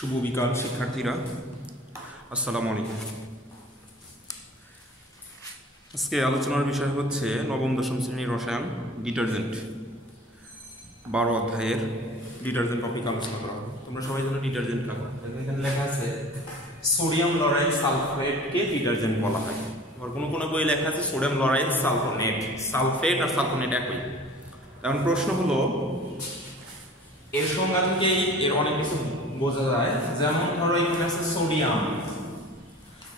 শুভ বিকাল শিক্ষার্থীরা, আসসালামু আলাইকুম। আজকে আলোচনার বিষয় হচ্ছে নবম দশম শ্রেণীর রসায়ন ডিটারজেন্ট 12 অধ্যায়ের ডিটারজেন্ট টপিক আলোচনা করা হবে। তোমরা সবাই জানো ডিটারজেন্ট কাকে, এখানে লেখা আছে সোডিয়াম লরাইড সালফেটকে ডিটারজেন্ট বলা হয়। আর কোনো বই লেখা আছে সোডিয়াম লরাইড সালফোনেট। সালফেট আর সালফোনেট একই। এখন প্রশ্ন হলো, এর সংজ্ঞা থেকেই এর অনেক কিছু বোঝা যায়। যেমন ধরো এখানে আছে সোডিয়াম,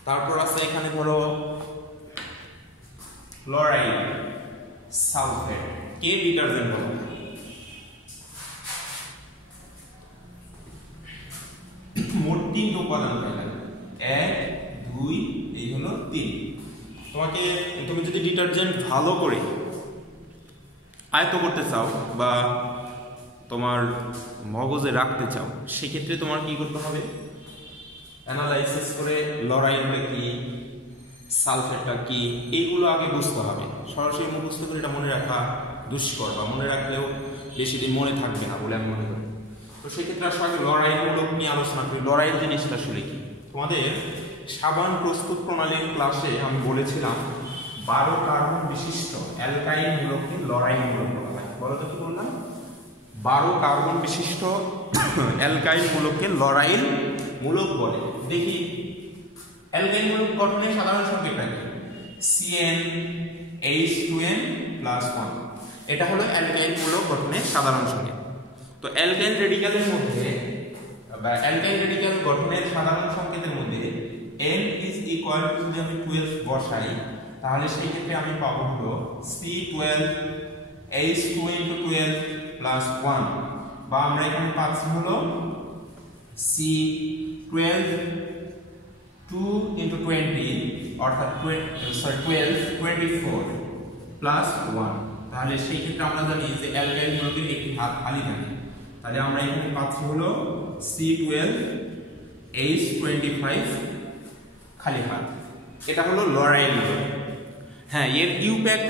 তারপর আছে এখানে ধরো লরাইড সালফেট কে ডিটারজেন্ট বলা হয়। মোট 3 উপাদান পাইলাম, 1 2 এই হলো 3। তুমি যদি ডিটারজেন্ট ভালো করে আয়ত্ত করতে চাও বা তোমার মগজে রাখতে চাও, সেক্ষেত্রে তোমার কি করতে হবে? অ্যানালাইসিস করে লরাইডটা কি, সালফেটটা কি, এইগুলো আগে বুঝতে হবে। সরাসরি মুখস্থ করে এটা মনে রাখা দুষ্কর, বা মনে রাখলেও বেশি দিন মনে থাকবে না বলে আমি মনে করি। তো সেক্ষেত্রে আসলে লরাইড মূলক নিয়ে আলোচনা করি। লরাইড জিনিসটা আসলে কি? তোমাদের সাবান প্রস্তুত প্রণালীর ক্লাসে আমি বলেছিলাম 12 কার্বন বিশিষ্ট অ্যালকাইল মূলককে লরাইড মূলক বলা হয়। বলো তো কি বললাম? 12 কার্বন বিশিষ্ট অ্যালকাইল মূলককে লরাইল মূলক বলে। দেখি অ্যালকাইল মূলক গঠনের সাধারণ সংকেতটা কি? CnH2n+1। এটা হলো অ্যালকাইল মূলক গঠনের সাধারণ সংকেত। তো অ্যালকাইল রেডিক্যালের মধ্যে বা অ্যালকাইল রেডিক্যাল গঠনের সাধারণ সংকেতের মধ্যে n যদি আমি 12 বসাই, তাহলে সেই ক্ষেত্রে আমি পাবো হলো C12H2n+1, বা আমরা এখানে পাচ্ছি হলো C12 অর্থাৎ 12+1। তাহলে সেই ক্ষেত্রে আমরা জানি যে অ্যালকাইল মূলকের একটি হাত খালি থাকে। তাহলে আমরা এখানে পাচ্ছি হলো C12H25 খালি হাত। এটা হলো লরাইল মূলক। হ্যাঁ, এর ইউপ্যাক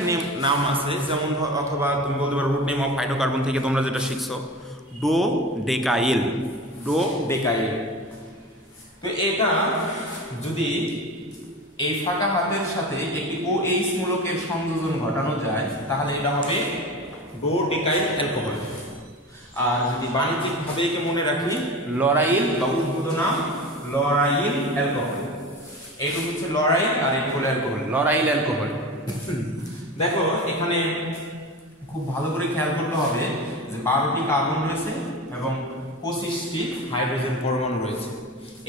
নাম আছে, যেমন অথবা তুমি বলতে পারো রুট নেম অফ হাইড্রোকার্বন থেকে তোমরা যেটা শিখছো ডোডেকাইল। তো এটা যদি এই ফাঁকা হাতের সাথে একটি OH মূলকের সংযোজন ঘটানো যায়, তাহলে এটা হবে ডোডেকাইল অ্যালকোহল। আর যদি বাণিজ্যিক ভাবে একে মনে রাখি, লরাইল বা উদ্ভূত নাম লরাইল অ্যালকোহল। এইটা হচ্ছে লরাইল আর এটা হলো অ্যালকোহল, লরাইল অ্যালকোহল। দেখো এখানে খুব ভালো করে খেয়াল করতে হবে যে 12টি কার্বন রয়েছে এবং 25টি হাইড্রোজেন পরমাণু রয়েছে।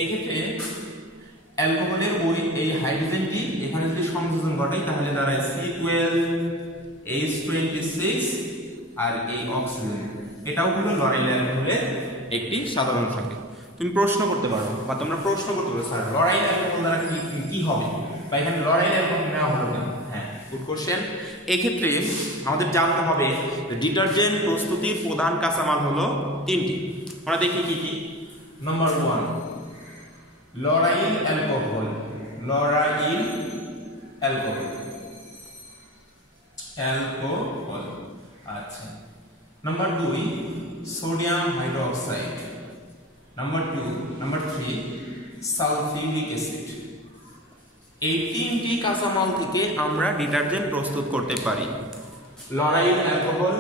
এক্ষেত্রে অ্যালকোহলের এই হাইড্রোজেনটি এখানে যদি সংযোজন ঘটে, তাহলে দাঁড়ায় C12H26 আর এই অক্সিজেন। এটাও হলো লরাইল অ্যালকোহলের একটি সাধারণ সংকেত। তুমি প্রশ্ন করতে পারো বা তোমরা প্রশ্ন করতে পারো, স্যার লরাইল অ্যালকোহল দ্বারা কি হবে, বা এখানে লরাইল অ্যালকোহল নেওয়া হলো কেন? হ্যাঁ, গুড কোশ্চেন। এক্ষেত্রে আমাদের জানতে হবে ডিটারজেন্ট প্রস্তুতির প্রধান কাঁচামাল হলো 3টি। আমরা দেখি কি কি। Number 1 lauryl alcohol. আচ্ছা। Number 2 sodium hydroxide. Number 3 sulphuric acid. এই 3টি কাঁচামাল থেকে আমরা ডিটারজেন্ট প্রস্তুত করতে পারি। Lauryl alcohol,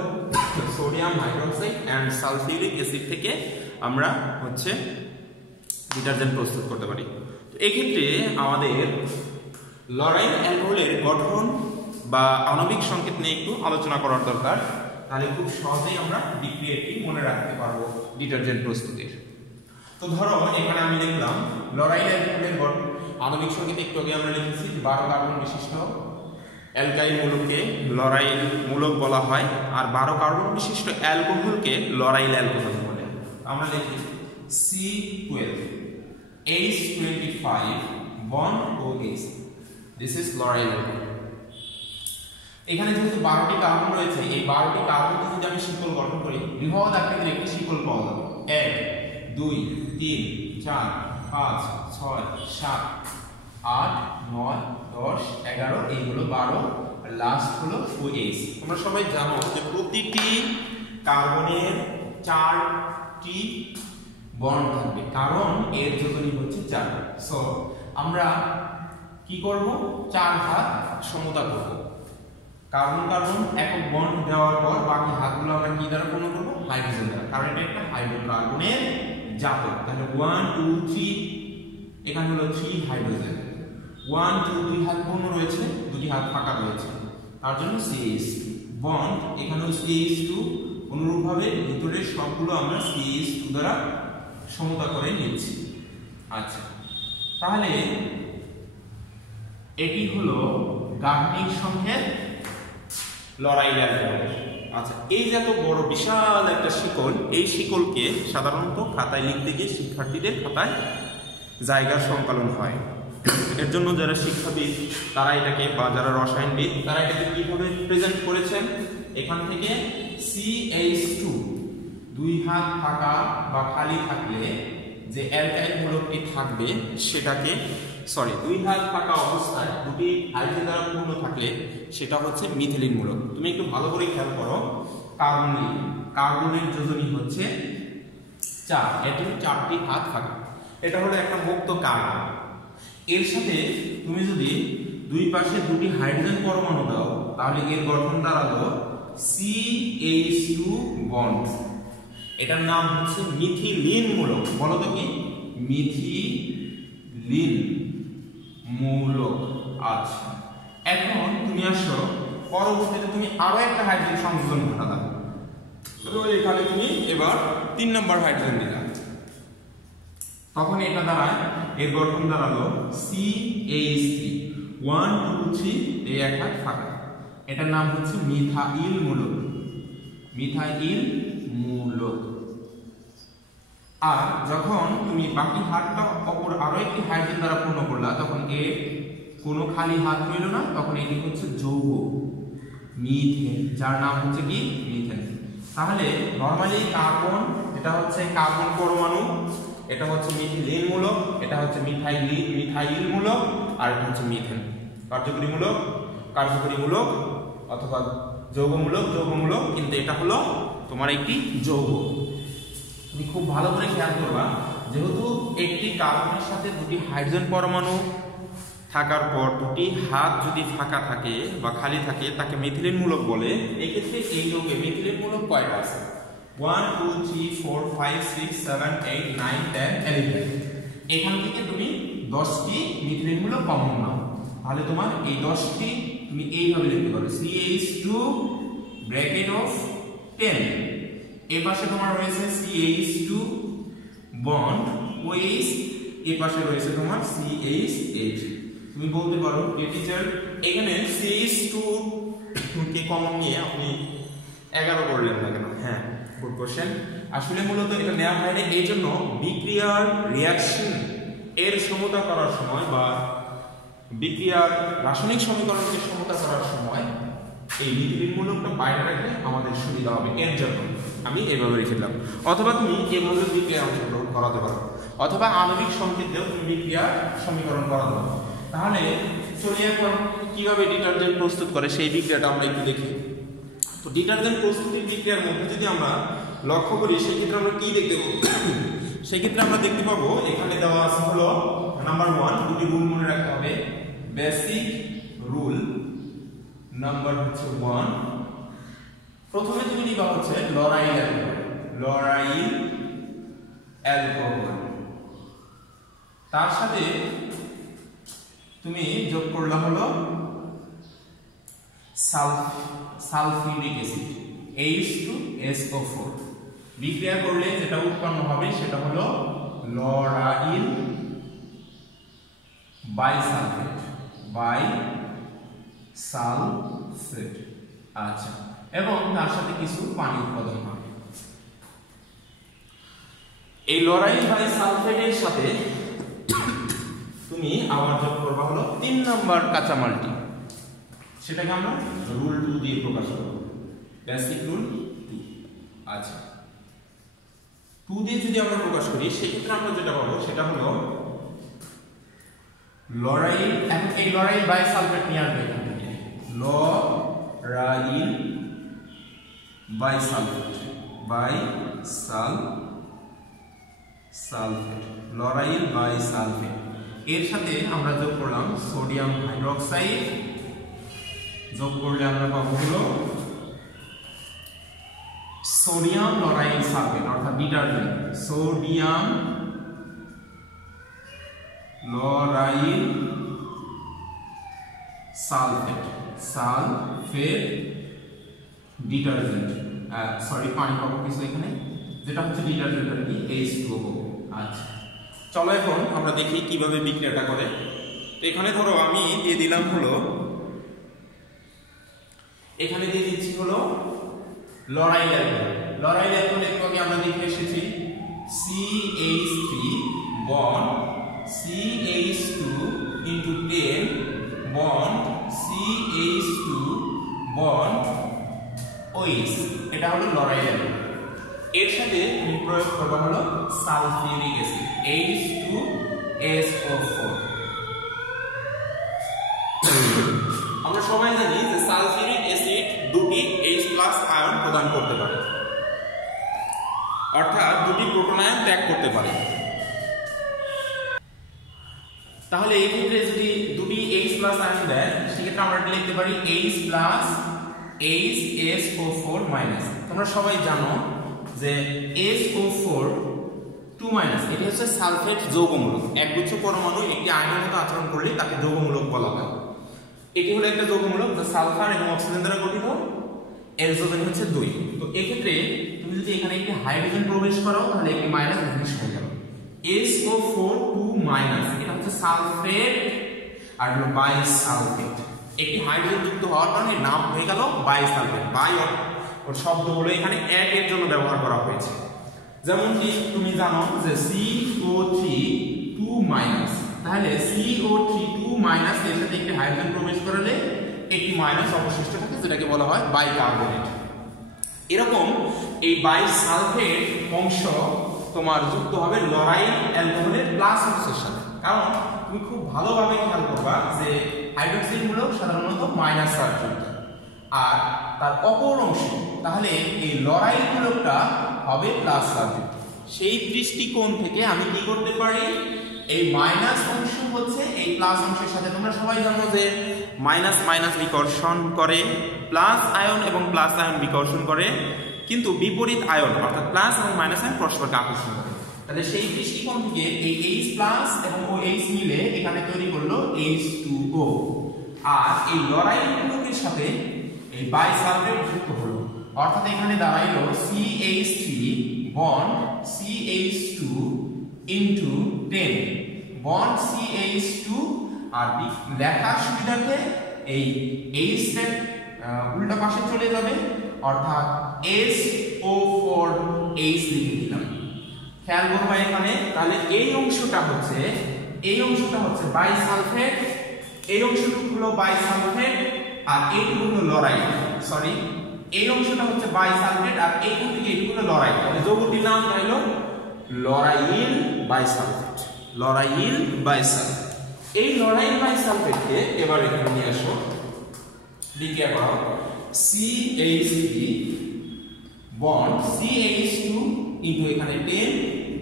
sodium hydroxide and sulphuric acid থেকে আমরা ডিটারজেন্ট প্রস্তুত করতে পারি। তো এক্ষেত্রে আমাদের লরাইল অ্যালকোহলের গঠন বা আণবিক সংকেত নিয়ে একটু আলোচনা করার দরকার। তাহলে খুব সহজেই আমরা বিক্রিয়াটি মনে রাখতে পারবো ডিটারজেন্ট প্রস্তুতির। তো ধরো এখানে আমি লিখলাম লরাইল অ্যালকোহলের গঠন আণবিক সংকেত একটু আগে আমরা লিখেছি 12 কার্বন বিশিষ্ট অ্যালকাইল মূলককে লরাইল মূলক বলা হয়, আর 12 কার্বন বিশিষ্ট অ্যালকোহলকে লরাইল অ্যালকোহল বলে। আমরা লিখি C12H25 bond OH, this is lauryl alcohol. এখানে যেহেতু 12টি কার্বন রয়েছে, এই 12টি কার্বনকে যদি আমি শিকল গঠন করি, বৃহৎ আকৃতির একটি শিকল পাওয়া যাবে। 1 2 3 4 5 6 7 8 9 10 11, এই হলো 12, আর লাস্ট হলো OH। তোমরা সবাই জানো যে প্রতিটি কার্বনের 4টি বন্ড থাকবে, কারণ এর যোজনী হচ্ছে 4। সো আমরা কি করব, 4 হাত সমতা করব। কার্বন কার্বন একক বন্ড দেওয়ার পর বাকি হাতগুলো আমরা কি দ্বারা পূর্ণ করব, হাইড্রোজেন দ্বারা, কারণ এটা একটা হাইড্রোকার্বনের জাতক। তাহলে 1 2 3, এখানে হলো 3 হাইড্রোজেন, 1 2 2 হাত পূর্ণ রয়েছে, দুটি হাত ফাঁকা রয়েছে, তার জন্য CH2 বন্ড, এখানেও CH2, অনুরূপভাবে ভিতরের সবগুলো আমরা CH2 দ্বারা সমতা করে নিচ্ছি। আচ্ছা, তাহলে এটি হলো গাঠনিক সংঘের লরাইল অ্যালকোহল। আচ্ছা, এই যে এত বড় বিশাল একটা শিকল, এই শিকলকে সাধারণত খাতায় লিখতে গিয়ে শিক্ষার্থীদের খাতায় জায়গার সংকলন হয়। এর জন্য যারা শিক্ষাবিদ তারা এটাকে, বা যারা রসায়নবিদ তারা এটাকে কিভাবে প্রেজেন্ট করেছেন, এখান থেকে CH2 দুই হাত ফাঁকা বা খালি থাকলে যে অ্যালকাইল মূলকটি থাকবে সেটাকে, দুই হাত ফাঁকা অবস্থায় দুটি হাইড্রোজেন দ্বারা পূর্ণ থাকলে সেটা হচ্ছে মিথিলিন মূলক। তুমি একটু ভালো করে খেয়াল করো, কার্বনের যোজনী হচ্ছে 4, এটির 4টি হাত ফাঁকা, এটা হলো একটা মুক্ত কার্বন। এর সাথে তুমি যদি দুই পাশে দুটি হাইড্রোজেন পরমাণু দাও, তাহলে এর গঠন দাঁড়ালো CH2 বন্ড। এটার নাম হচ্ছে মিথিলিন মূলক। বলো তো কি, মিথিলিন মূলক। আচ্ছা, এখন তুমি আসো, পরবর্তীতে তুমি আরো একটা হাইড্রোজেন সংযোজন ঘটাতে, তো এখানে তুমি এবার 3 নম্বর হাইড্রোজেন দিলা, তখন এটা দ্বারায় এর গঠন দাঁড়ালো CH3, 1 2 3, এই এক হাত ফাঁকা, এটার নাম হচ্ছে মিথাইল মূলক, মিথাইল মূলক। আর যখন তুমি বাকি হাতটা অপর আরো একটি হাইড্রোজেন দ্বারা পূর্ণ করলা, তখন এর কোনো খালি হাত রইল না, তখন এটি হচ্ছে যৌগ মিথেন, যার নাম হচ্ছে কি, মিথেন। তাহলে নরমালি কার্বন, এটা হচ্ছে কার্বন পরমাণু, এটা হচ্ছে মিথিলিন মূলক, এটা হচ্ছে মিথাইল মূলক, আর এটা হচ্ছে মিথেন। কার্যকরী মূলক অথবা যৌগমূলক, কিন্তু এটা হলো তোমার একটি যৌগ। তুমি খুব ভালো করে খেয়াল করবা, যেহেতু একটি কার্বনের সাথে দুটি হাইড্রোজেন পরমাণু থাকার পর দুটি হাত যদি ফাঁকা থাকে বা খালি থাকে, তাকে মিথিলিন মূলক বলে। এক্ষেত্রে এই যৌগে মিথিলিন মূলক কয়টা আছে, 1 2 3 4 5 6 7 8 9 10 11। এখান থেকে তুমি 10টি মিথিলিন মূলক কমন নাও, তাহলে তোমার এই 10টি তুমি এইভাবে লিখতে পারো, CH2 ব্র্যাকেট অফ 10, এই পাশে তোমার রয়েছে CH2 বন্ড OH, এই পাশে রয়েছে তোমার CH8। তুমি বলতে পারো টিচার এখানে CH2 কে কমন নিয়ে আপনি 11 করলেন না কেন? হ্যাঁ, গুড কোশ্চেন। আসলে মূলত এটা নেওয়া হয়নি এই জন্য, বিক্রিয়ার রিঅ্যাকশন এর সমতা করার সময় বা বিক্রিয়ার রাসায়নিক সমীকরণকে সমতা করার সময় এই মিথিলিন মূলকটা বাইরে রাখলে আমাদের সুবিধা হবে। এর জন্য আমি এভাবে রেখে দিলাম, অথবা তুমি এভাবে বিক্রিয়ার অংশগ্রহণ করাতে পারো, অথবা আণবিক সংকেত দিয়েও তুমি বিক্রিয়ার সমীকরণ করাতে পারো। তাহলে চলে এখন কিভাবে ডিটারজেন্ট প্রস্তুত করে সেই বিক্রিয়াটা আমরা একটু দেখি। তো ডিটারজেন্ট প্রস্তুতির বিক্রিয়ার মধ্যে যদি আমরা লক্ষ্য করি, সেক্ষেত্রে আমরা কি দেখতে পাবো? সেক্ষেত্রে আমরা দেখতে পাবো এখানে দেওয়া আছে হলো নাম্বার 1, দুটি রুল মনে রাখতে হবে। বেসিক রুল নাম্বার হচ্ছে 1, প্রথমে তুমি নিবা হচ্ছে লরাইল অ্যালকোহল, তার সাথে তুমি যোগ করলা হলো সালফিউরিক অ্যাসিড H2SO4। বিক্রিয়া করলে যেটা উৎপন্ন হবে সেটা হলো লরাইল বাইসালফেট। আচ্ছা, এবং তার সাথে কিছু পানি উৎপাদন হবে। এই লরাইল বাইসালফেটের সাথে তুমি আবার যোগ করবা হলো 3 নম্বর কাঁচামালটি, সেটাকে আমরা রুল 2 দিয়ে প্রকাশ করব, বেসিক রুল 2। আচ্ছা, 2 দিয়ে যদি আমরা প্রকাশ করি, সেক্ষেত্রে আমরা যেটা পাবো সেটা হলো লরাইল। এখন এই লরাইল বাইসালফেট নিয়ে আসবে এখান থেকে, lauryl bisulphate sulphate, lauryl bisulphate. এর সাথে আমরা যোগ করলাম সোডিয়াম হাইড্রোক্সাইড, যোগ করলে আমরা পাবো হলো সোডিয়াম লরাইল সালফেট অর্থাৎ detergent, sodium lauryl sulphate, sulphate detergent, sorry পানি পাবো কিছু এখানে, যেটা হচ্ছে ডিটারজেন্ট আর কি H2O। আচ্ছা চলো এখন আমরা দেখি কিভাবে বিক্রিয়াটা করে। এখানে ধরো আমি দিয়ে দিলাম হলো, এখানে দিয়ে দিচ্ছি হলো লরাইল অ্যালকোহল। লরাইল অ্যালকোহল একটু আগে আমরা দেখে এসেছি CH3 bond CH2 into 10 bond CH2 bond OH, এটা হলো লরাইল অ্যালকোহল। এর সাথে তুমি প্রয়োগ করবা হলো সালফিউরিক অ্যাসিড H2SO4। আমরা সবাই জানি যে সালফিউরিক অ্যাসিড দুটি H+ আয়ন প্রদান করতে পারে, অর্থাৎ দুটি প্রোটন আয়ন ত্যাগ করতে পারে। তাহলে এই ক্ষেত্রে যদি দুটি H+ আয়ন দেয় সেক্ষেত্রে আমরা লিখতে পারি H+ HSO4 মাইনাস। তোমরা সবাই জানো যে SO4 2- এটি হচ্ছে সালফেট যৌগমূলক। একগুচ্ছ পরমাণু একটি আয়নের মতো আচরণ করলে তাকে যৌগমূলক বলা হয়। এটি হলো একটা যৌগমূলক যা সালফার এবং অক্সিজেন দ্বারা গঠিত, এর যোজন হচ্ছে 2। তো এই ক্ষেত্রে তুমি যদি এখানে একটি হাইড্রোজেন প্রবেশ করো তাহলে একটি মাইনাস জিনিস হয়ে যাবে SO4 2-, এটা হচ্ছে সালফেট আর হলো বাইসালফেট। একটি হাইড্রোজেন যুক্ত হওয়ার কারণে নাম হয়ে গেল বাইসালফেট। বাই ওর শব্দগুলো এখানে এক এর জন্য ব্যবহার করা হয়েছে। যেমনটি তুমি জানো যে CO3 2-, তাহলে CO3 2- এর সাথে একটি হাইড্রোজেন প্রবেশ করলে একটি মাইনাস অবশিষ্ট থাকে, যেটাকে বলা হয় বাইকার্বনেট। এরকম এই বাইসালফেট অংশ তোমার যুক্ত হবে লরাইল অ্যালকোহলের প্লাস অংশের সাথে। কারণ তুমি খুব ভালোভাবে খেয়াল করবা যে হাইড্রোক্সিল মূলক সাধারণত মাইনাস চার্জ যুক্ত, আর তার অপর অংশ তাহলে এই লরাইল মূলকটা হবে প্লাস চার্জ যুক্ত। সেই দৃষ্টিকোণ থেকে আমি কি করতে পারি, এই মাইনাস অংশ হচ্ছে এই প্লাস অংশের সাথে, তোমরা সবাই জানো যে মাইনাস মাইনাস বিকর্ষণ করে, প্লাস আয়ন এবং প্লাস আয়ন বিকর্ষণ করে, কিন্তু বিপরীত আয়ন অর্থাৎ প্লাস এবং মাইনাস আয়ন পরস্পরকে আকর্ষণ করে। তাহলে সেই দৃষ্টিকোণ থেকে এই H+ এবং OH মিলে এখানে তৈরি করলো H2O, আর এই লরাইল মূলকের সাথে এই বাইসালফেট যুক্ত হলো, অর্থাৎ এখানে দাঁড়াইলো CH3 bond CH2 into 10 bond CH2, আর লেখার সুবিধার্থে এই H টা উল্টা পাশে চলে যাবে, অর্থাৎ SO4H লিখে দিলাম। খেয়াল করবা এখানে, তাহলে এই অংশটা হচ্ছে বাইসালফেট, এই অংশটুকু হলো বাইসালফেট আর এইটুকু হলো লরাইল, সরি এই অংশটা হচ্ছে বাইসালফেট আর এইখান থেকে এইটুকু হলো লরাইল। তাহলে যৌগটির নাম হলো লরাইল বাইসালফেট, লরাইল বাইসালফেট। এই লরাইল বাইসালফেটকে এবার এখানে নিয়ে আসো, বিক্রিয়া করো CH3 বন্ড CH2 ইনটু এখানে 10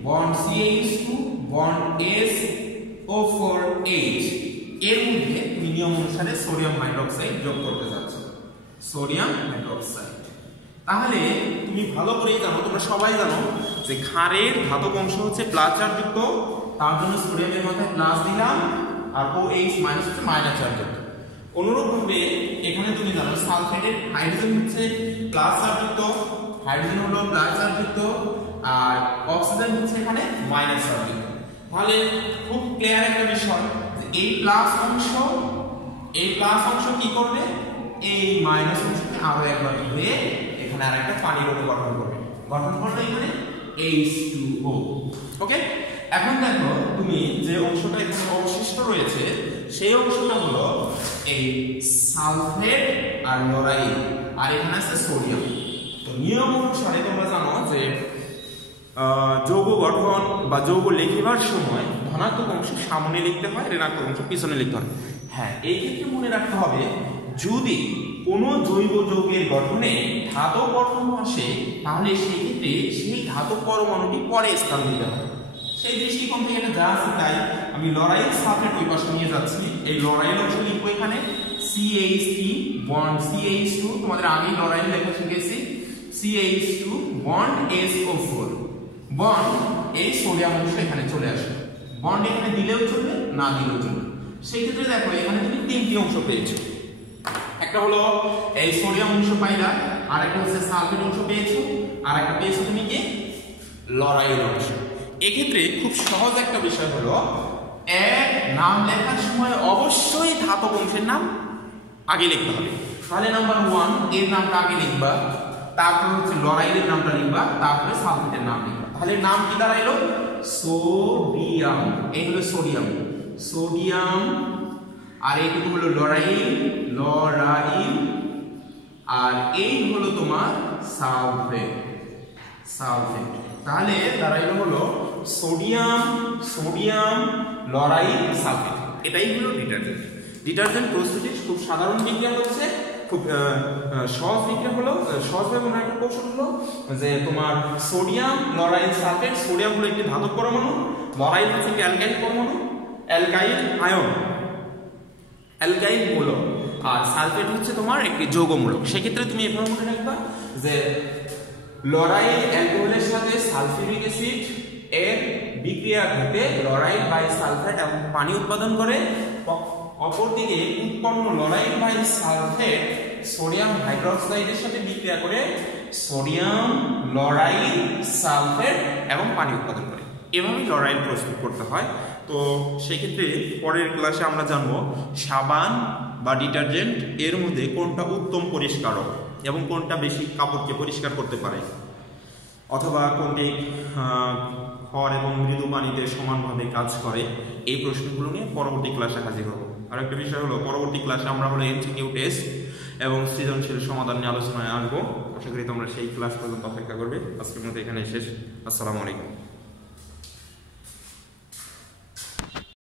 বন্ড CH2 বন্ড SO4H, এর মধ্যে তুমি নিয়ম অনুসারে সোডিয়াম হাইড্রোক্সাইড যোগ করতে যাচ্ছ, সোডিয়াম হাইড্রোক্সাইড। তাহলে তুমি ভালো করেই জানো, তোমরা সবাই জানো যে ক্ষারের ধাতব অংশ হচ্ছে প্লাস চার্জ যুক্ত, তার জন্য সোডিয়ামের মাথায় প্লাস দিলাম আর OH মাইনাস হচ্ছে মাইনাস চার্জ যুক্ত। অনুরূপভাবে এখানে তুমি জানো সালফেটের হাইড্রোজেন হচ্ছে প্লাস চার্জ যুক্ত, হাইড্রোজেন হলো প্লাস চার্জ যুক্ত, আর অক্সিজেন হচ্ছে এখানে মাইনাস চার্জ যুক্ত। তাহলে খুব ক্লিয়ার একটা বিষয় যে এই প্লাস অংশ কি করবে, এই মাইনাস অংশকে আরো একবার ধরে এখানে আরেকটা পানির অণু গঠন করবে, গঠন করলে এখানে H2O। ওকে, এখন দেখো তুমি যে অংশটা এখানে অবশিষ্ট রয়েছে সেই অংশটা হলো এই সালফেট আর লরাইল, আর এখানে আছে সোডিয়াম। তো নিয়ম অনুসারে তোমরা জানো যে যৌগ গঠন বা যৌগ লিখিবার সময় ধনাত্মক অংশ সামনে লিখতে হয়, ঋণাত্মক অংশ পিছনে লিখতে হয়। হ্যাঁ, এই ক্ষেত্রে মনে রাখতে হবে যদি কোনো জৈব যৌগের গঠনে ধাতব পরমাণু আসে তাহলে সেই ক্ষেত্রে সেই ধাতব পরমাণুটি পরে স্থান দিতে হবে। সেই দৃষ্টিকোণ থেকে এটা যা আছে তাই আমি লরাইল সালফেট ওই পাশে নিয়ে যাচ্ছি। এই লরাইল অংশ লিখবো এখানে CH3 বন্ড CH2, তোমাদের আমি লরাইল লেখা শিখেছি CH2 বন্ড SO4 বন্ড এই সোডিয়াম অংশ এখানে চলে আসবে। বন্ড এখানে দিলেও চলবে না দিলেও চলবে। সেই ক্ষেত্রে দেখো এখানে তুমি তিনটি অংশ পেয়েছো, একটা হলো এই সোডিয়াম অংশ পাইলা, আর একটা হচ্ছে সালফেট অংশ পেয়েছো, আর একটা পেয়েছো তুমি কি লরাইল অংশ। এক্ষেত্রে খুব সহজ একটা বিষয় হলো এর নাম লেখার সময় অবশ্যই ধাতব অংশের নাম আগে লিখতে হবে। তাহলে নাম্বার 1 এর নামটা আগে লিখবা, তারপর হচ্ছে লরাইলের নামটা লিখবা, তারপরে সালফেটের নাম লিখবা। তাহলে নাম কি দাঁড়াইলো সোডিয়াম, এই হলো সোডিয়াম সোডিয়াম, আর এইটুকু হলো লরাইল লরাইল, আর এই হলো তোমার সালফেট সালফেট। তাহলে দাঁড়াইলো হলো সোডিয়াম সোডিয়াম লরাইল সালফেট। এটাই হলো ডিটারজেন্ট। ডিটারজেন্ট প্রস্তুতির খুব সাধারণ বিক্রিয়া হচ্ছে, খুব সহজ বিক্রিয়া হলো, সহজভাবে মনে একটা কৌশল হলো যে তোমার সোডিয়াম লরাইল সালফেট, সোডিয়াম হলো একটি ধাতব পরমাণু, লরাইল হচ্ছে একটি অ্যালকাইল পরমাণু, অ্যালকাইল আয়ন অ্যালকাইল মূলক, আর সালফেট হচ্ছে তোমার একটি যৌগমূলক। সেক্ষেত্রে তুমি এভাবে মনে রাখবা যে লরাইল অ্যালকোহলের সাথে সালফিউরিক অ্যাসিড এর বিক্রিয়া ঘটে লরাইল বাই সালফেট এবং পানি উৎপাদন করে। অপরদিকে উৎপন্ন লরাইল বাই সালফেট সোডিয়াম হাইড্রোক্সাইডের সাথে বিক্রিয়া করে সোডিয়াম লরাইল সালফেট এবং পানি উৎপাদন করে। এভাবেই লরাইল প্রস্তুত করতে হয়। তো সেক্ষেত্রে পরের ক্লাসে আমরা জানবো সাবান বা ডিটারজেন্ট এর মধ্যে কোনটা উত্তম পরিষ্কারক এবং কোনটা বেশি কাপড়কে পরিষ্কার করতে পারে, অথবা কোনটি খড় এবং মৃদু পানিতে সমানভাবে কাজ করে। এই প্রশ্নগুলো নিয়ে পরবর্তী ক্লাসে হাজির হবো। আর একটা বিষয় হলো পরবর্তী ক্লাসে আমরা হলো এমসিকিউ টেস্ট এবং সৃজনশীল সমাধান নিয়ে আলোচনায় আসবো। আশা করি তোমরা সেই ক্লাস পর্যন্ত অপেক্ষা করবে। আজকের মতো এখানে শেষ। আসসালামু আলাইকুম।